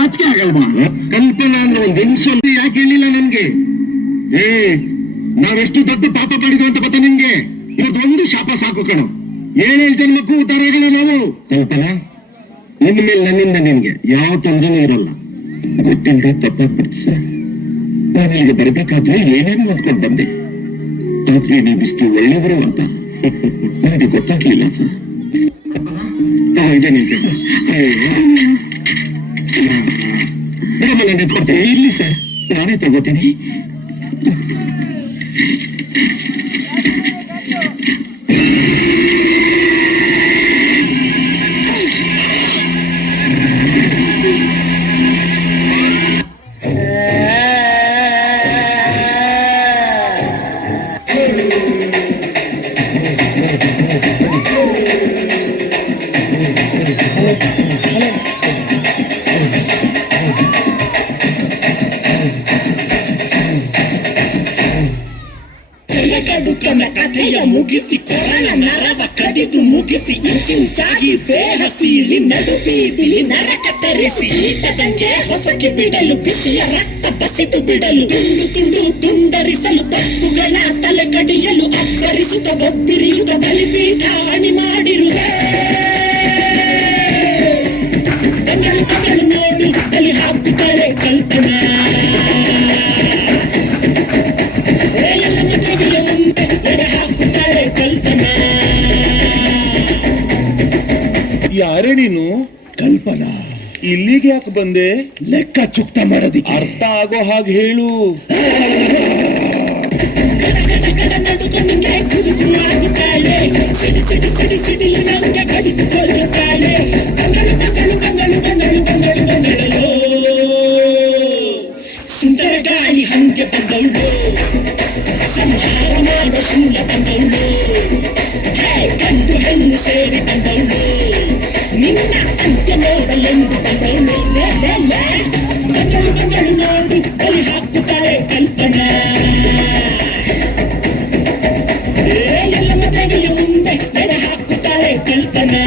ನಾಚಿಕೆ ಆಗಲ್ವಾ? ಕಲ್ಪನಾ ಅಂದ್ರೆ ಒಂದು ಹೆಂಗಸು ಯಾಕೆ ಹೇಳಿಲ್ಲ ನನ್ಗೆ? ನಾವೆಷ್ಟು ದೊಡ್ಡ ಪಾಪ ಮಾಡಿದ್ವಿ ಅಂತ ಗೊತ್ತಾ ನಿನ್ಗೆ? ಇವತ್ತೊಂದು ಶಾಪ ಸಾಕು ಕಣ. 7 ಜನ್ಮಕ್ಕೂ ಉದ್ಧಾರ ಆಗಲ್ಲ ನಾವು. ಕಲ್ಪನಾ, ಇನ್ ಮೇಲೆ ನನ್ನಿಂದ ನಿನ್ಗೆ ಯಾವ ತೊಂದರೆನೂ ಇರಲ್ಲ. ಗೊತ್ತಿಲ್ಲದೆ ತಪ್ಪಾಗ್ಬಿಡ್ತು ಸರ್. ನಾನು ಈಗ ಬರ್ಬೇಕಾದ್ರೆ ಏನೇನು ಅಂದ್ಕೊಂಡು ಬಂದೆ, ಆದ್ರೆ ನೀವಿಷ್ಟು ಒಳ್ಳೆಯವರು ಅಂತ ನನಗೆ ಗೊತ್ತಾಗ್ಲಿಲ್ಲ ಸರ್. ಇರ್ಲಿ ಸರ್, ನಾನೇ ತಗೋತೀನಿ. ಕಡುಕನ ಕಥೆಯ ಮುಗಿಸಿ ಕೊರಳ ನರವ ಕಡಿದು ಮುಗಿಸಿ ಇಂಚಿಂಚಾಗಿ ದೇಹ ಸೀಳಿ ನಡು ಬೀದಿಲಿ ನರಕ ತರಿಸಿ ಈಟದಂಗೆ ಹೊಸಗೆ ಬಿಡಲು ಬಿಸಿಯ ರಕ್ತ ಬಸಿದು ಬಿಡಲು ತುಂಡು ತುಂಡು ತುಂಡರಿಸಲು ತಪ್ಪುಗಳ ತಲೆ ಕಡಿಯಲು ಅಬ್ಬರಿಸುತ್ತ ಬೊಬ್ಬಿರಿಯುತ್ತ ಬಲಿಪೀಠ ಅಣಿ ಮಾಡಿರುವೆ. ತಂಗಳು ತಂಗಳು ನೋಡು ಬಲಿ ಹಾಕುತ್ತಾಳೆ ಕಲ್ಪನಾ. ಯಾರೇ ನೀನು? ಕಲ್ಪನಾ. ಇಲ್ಲಿಗೆ ಯಾಕೆ ಬಂದೆ? ಲೆಕ್ಕ ಚುಕ್ತ ಮಾಡೋದಿಕ್ಕೆ. ಅರ್ಥ ಆಗೋ ಹಾಗೆ ಹೇಳು. ನಡುಕನಿಗೆ ಕುದುಕು ಆಗುತ್ತಾಳೆ, ಸಿಡಿ ಸಿಡಿ ಸಿಡಿ ಸಿಡಿಲು ನಮಗೆ ಕಡಿದುಕೊಳ್ಳುತ್ತಾಳೆ. ಬಂಗಳು ಬಂಗಳು ಬಂಗಳು ಬಂಗಳು ಬಂಗಳು ಬಂಗಳೋ ಸುಂದರ ಗಾಳಿ ಹಂಗೆ ಬಂದವಳು, ಸಂಹಾರ ಮಾಡೋ ಶೂಲ ಬಂದವಳು, ಗಂಡು ಹೆಣ್ಣು ಸೇರಿ ಬಂದವಳು, ನಿನ್ನ ಅಂತ್ಯ ನೋಡಲೆಂದು ಬಂದವಳು. ಬಂಗಳು ಬಂಗಳು ನೋಡು ಬಲಿ ಹಾಕುತ್ತಾಳೆ ಕಲ್ಪನಾ. ಎಲ್ಲಮ್ಮ ದೇವಿಯ ಮುಂದೆ ನಡೆ ಹಾಕುತ್ತಾಳೆ ಕಲ್ಪನಾ.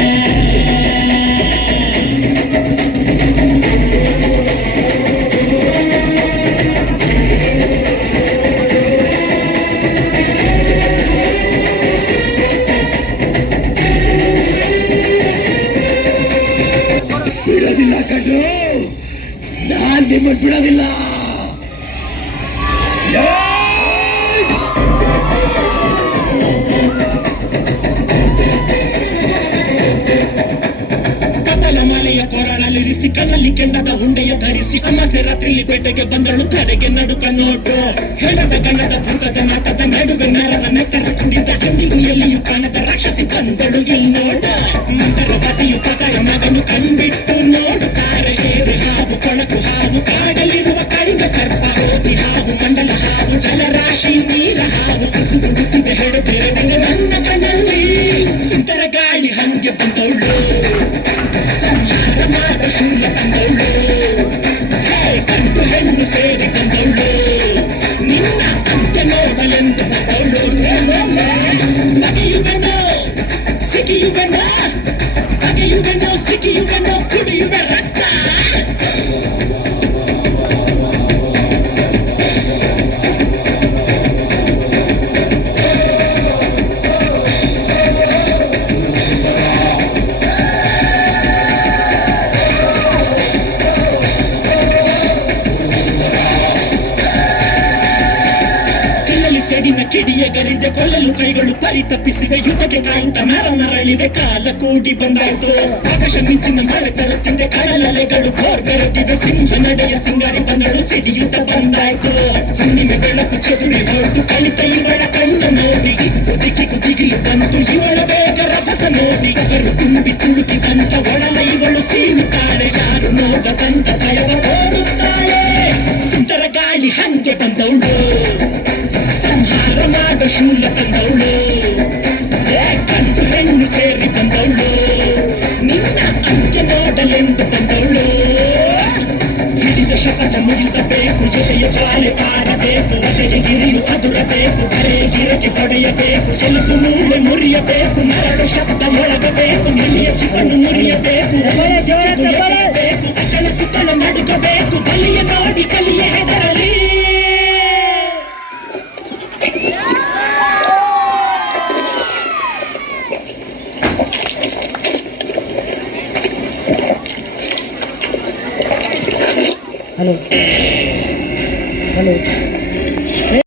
ಬಿಡೋದಿಲ್ಲ ಕಣ್ಣು, ನಾನ್ ನಿಮ್ಮನ್ನು ಬಿಡೋದಿಲ್ಲ. ಕಪಲ ಮಾಲೆಯ ಕೊರಳಲ್ಲಿರಿಸಿ ಕಣ್ಣಲ್ಲಿ ಕೆಂಡದ ಉಂಡೆಯ ಧರಿಸಿ ಅಮಾಸೆ ರಾತ್ರಿಲಿ ಪೇಟೆಗೆ ಬಂದಳು ತಡೆಗೆ ನಡುಕ ನೋಡು. ಹೆಣದ ಗಣದ ಭೂತದ ನಾಟದ ನಡುವೆ ನರನ ನೆತ್ತರ ಕುಡಿದ ಎಂದಿಗೂ ಎಲ್ಲಿಯೂ ಕಾಣದ ರಾಕ್ಷಸಿ ಬಂದಳು ಇಲ್ಲಿ ನೋಡ. ಮಂದರವಾದಿಯು ಪದರ ಮಗನು ಕಣ್ಬಿಟ್ಟು ನೋಡುತ್ತಾರೆ. ಏರು ಹಾವು ಕೊಳಕು ಹಾವು ಕಾಡಲಿರುವ ಕೈಗ ಸರ್ಪ ಓದಿ ಹಾವು ಮಂಡಲ ಹಾವು ಜಲರಾಶಿ ನೀರ ಹಾವು ಹಸು ಬಿಡುತ್ತಿದೆ ಹೆಡೆ ಬೆರೆದಿದೆ ನನ್ನ ಕಣ್ಣಲ್ಲಿ. ಸುಂದರ ಗಾಳಿ ಹಂಗೆ ಬಂದವಳು, ಸಂಹಾರ ಮಾಡ ಶೂಲ ತಂದವಳು, ಗಂಡು ಹೆಣ್ಣು ಸೇರಿ ಬಂದವಳು, ನಿನ್ನ ಅಂತ್ಯ ನೋಡಲೆಂದು ಬಂದವಳು. ನಗೆಯುವೆನೋ ಸಿಗಿಯುವೆನೋ, ನಗೆಯುವೆನೋ ಸಿಗಿಯುವೆನೋ, ಕುಡಿಯುವೆ ರಕ್ತ. ಸೆಡಿನ ಕಿಡಿಯ ಗರಿದೆ ಕೊಲ್ಲಲು ಕೈಗಳು ಪರಿತಪ್ಪಿಸಿವೆ. ಯುದ್ಧಕ್ಕೆ ಕಾಯುತ್ತ ನರ ನರಳಿವೆ, ಕಾಲ ಕೂಡಿ ಬಂದಾಯ್ತು. ಆಕಾಶ ಮಿಂಚಿನ ಮಳೆ ತರುತ್ತಿದೆ, ಕಡಲಲೆಗಳು ಬೋರ್ಗರೆದಿವೆ. ಸಿಂಹ ನಡೆಯ ಸಿಂಗಾರಿ ಬಂದಳು ಸಿಡಿಯುತ್ತ ಬಂದಾಯ್ತು. ಹುಣ್ಣಿಮೆ ಬೆಳಕು ಚದುರಿ ಹೋಯ್ತು, ಕಳಿತ ಇವಳ ಕಣ್ಣ ನೋಡಿ. ಕುದಿಕಿಗೂ ದಿಗಿಲು ಬಂತು ಇವಳ ಬೇಗ ರಭಸ ನೋಡಿ. ಅವರು ತುಂಬಿ ತುಳುಕಿದಂತ ಒಳಲ ಇವಳು ಸೀಳುತ್ತಾಳೆ. ಯಾರು ನೋಡದಂತ ಭಯವ ತೋರುತ್ತಾಳೆ. ಸುಂದರ ಗಾಳಿ ಹಂಗೆ ಬಂದವಳು, ಸಂಹಾರ ಮಾಡ ಶೂಲ ತಂದವಳು, ಗಂಡು ಹೆಣ್ಣು ಸೇರಿ ಬಂದವಳು, ನಿನ್ನ ಅಂತ್ಯ ನೋಡಲೆಂದು ಬಂದವಳು. ಹಿಡಿದ ಶಪಥ ಮುಗಿಸಬೇಕು, ಎದೆಯ ಜ್ವಾಲೆ ಪಾರಬೇಕು, ಒದೆಯ ಗಿರಿಯು ಅದುರಬೇಕು, ಬರೆಯ ಗಿರಕ್ಕೆ ಹೊಡೆಯಬೇಕು, ಎಲುಬು ಮೂಳೆ ಮುರಿಯಬೇಕು, ಮರಳು ಶಬ್ದ ಮೊಳಗಬೇಕು, ಮನೆಯ ಚಿಕನ್ನು ಮುರಿಯಬೇಕು, ಎಸೆಯಬೇಕು, ಅಕಲ ಸುತ್ತಲ ನಡುಕ ಹಲೋ ಹಲೋ